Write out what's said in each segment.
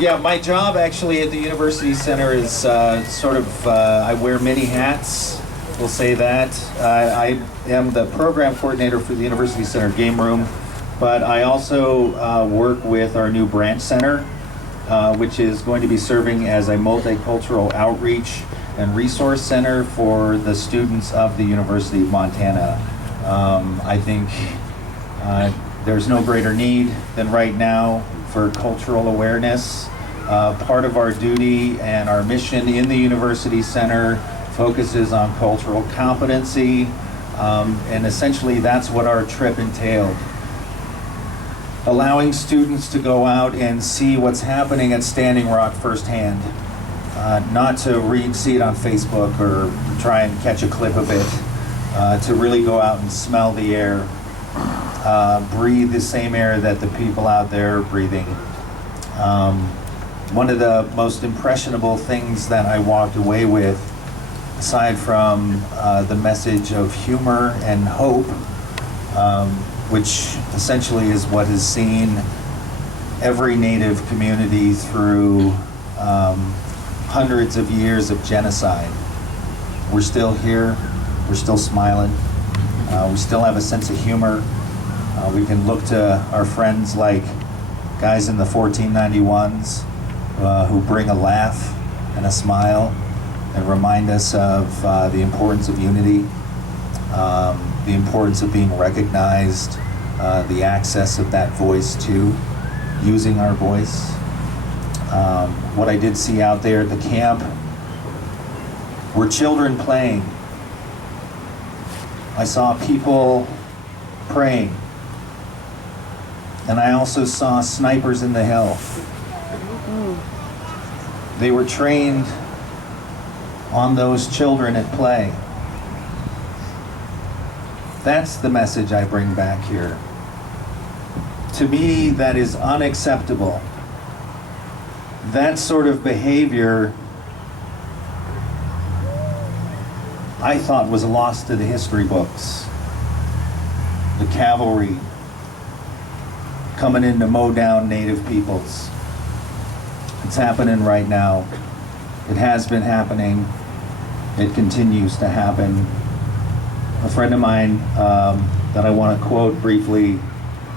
Yeah, my job actually at the University Center is I wear many hats, we'll say that. I am the program coordinator for the University Center Game Room, but I also work with our new branch center, which is going to be serving as a multicultural outreach and resource center for the students of the University of Montana. I think there's no greater need than right now for cultural awareness. Part of our duty and our mission in the University Center focuses on cultural competency, and essentially that's what our trip entailed. Allowing students to go out and see what's happening at Standing Rock firsthand, not to see it on Facebook or try and catch a clip of it, to really go out and smell the air, breathe the same air that the people out there are breathing. One of the most impressionable things that I walked away with, aside from the message of humor and hope, which essentially is what has seen every Native community through hundreds of years of genocide. We're still here, we're still smiling, we still have a sense of humor. We can look to our friends like guys in the 1491s who bring a laugh and a smile and remind us of the importance of unity, the importance of being recognized, the access of that voice to using our voice. What I did see out there at the camp were children playing. I saw people praying. And I also saw snipers in the hill. They were trained on those children at play. That's the message I bring back here. To me, that is unacceptable. That sort of behavior, I thought, was lost to the history books. The cavalry coming in to mow down Native peoples. It's happening right now. It has been happening. It continues to happen. A friend of mine that I want to quote briefly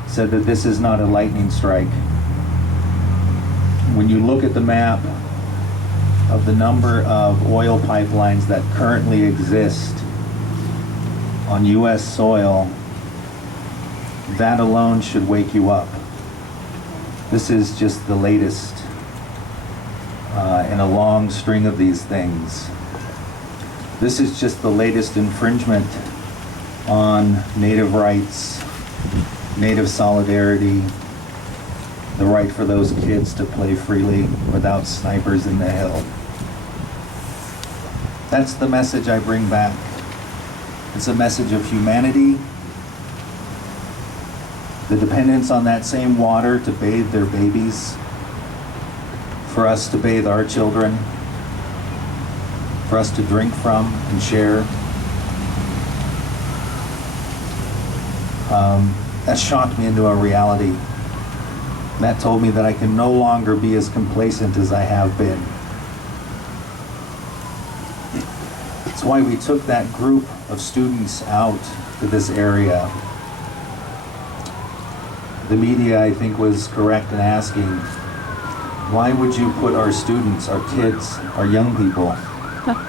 said that this is not a lightning strike. When you look at the map of the number of oil pipelines that currently exist on U.S. soil, that alone should wake you up. This is just the latest in a long string of these things. This is just the latest infringement on Native rights, Native solidarity, the right for those kids to play freely without snipers in the hill. That's the message I bring back. It's a message of humanity, the dependence on that same water to bathe their babies, for us to bathe our children, for us to drink from and share. That shocked me into a reality. That told me that I can no longer be as complacent as I have been. That's why we took that group of students out to this area. The media, I think, was correct in asking, why would you put our students, our kids, our young people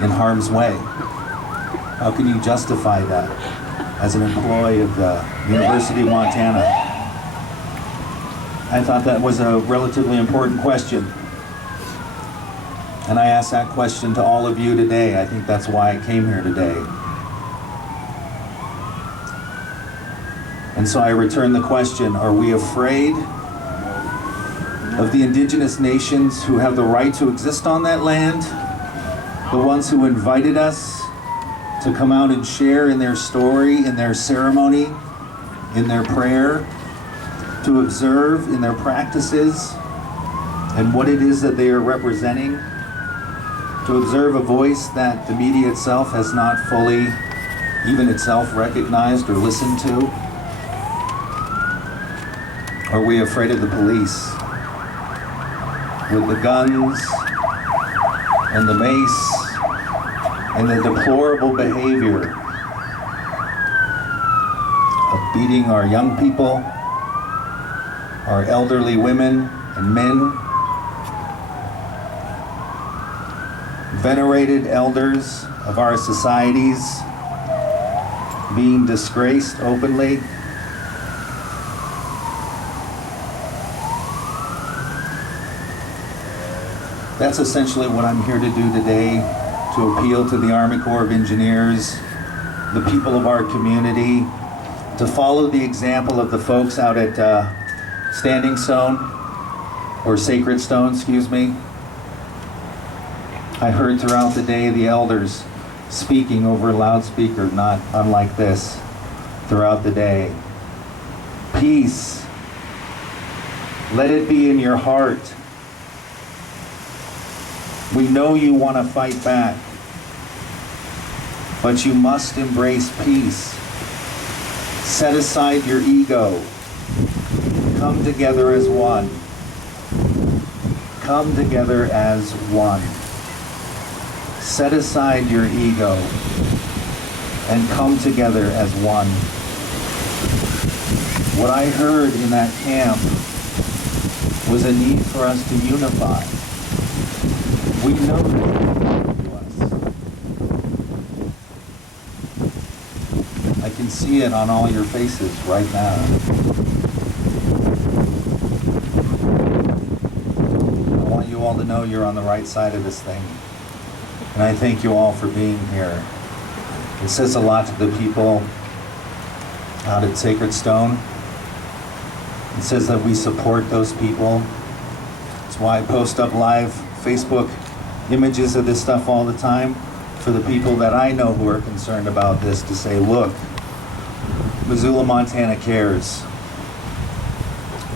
in harm's way? How can you justify that as an employee of the University of Montana? I thought that was a relatively important question. And I asked that question to all of you today. I think that's why I came here today. And so I return the question, are we afraid of the indigenous nations who have the right to exist on that land? The ones who invited us to come out and share in their story, in their ceremony, in their prayer, to observe in their practices and what it is that they are representing, to observe a voice that the media itself has not fully, even itself, recognized or listened to? Are we afraid of the police? with the guns and the mace and the deplorable behavior of beating our young people, our elderly women and men, venerated elders of our societies being disgraced openly. That's essentially what I'm here to do today, to appeal to the Army Corps of Engineers, the people of our community, to follow the example of the folks out at Standing Stone, or Sacred Stone, excuse me. I heard throughout the day the elders speaking over a loudspeaker, not unlike this, throughout the day. Peace. Let it be in your heart. We know you want to fight back, but you must embrace peace. Set aside your ego. Come together as one. Come together as one. Set aside your ego and come together as one. What I heard in that camp was a need for us to unify. We know that to us. I can see it on all your faces right now. I want you all to know you're on the right side of this thing. And I thank you all for being here. It says a lot to the people out at Sacred Stone. It says that we support those people. That's why I post up live Facebook images of this stuff all the time for the people that I know who are concerned about this, to say, look, Missoula, Montana cares.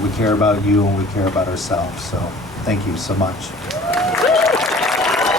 We care about you and we care about ourselves. So thank you so much.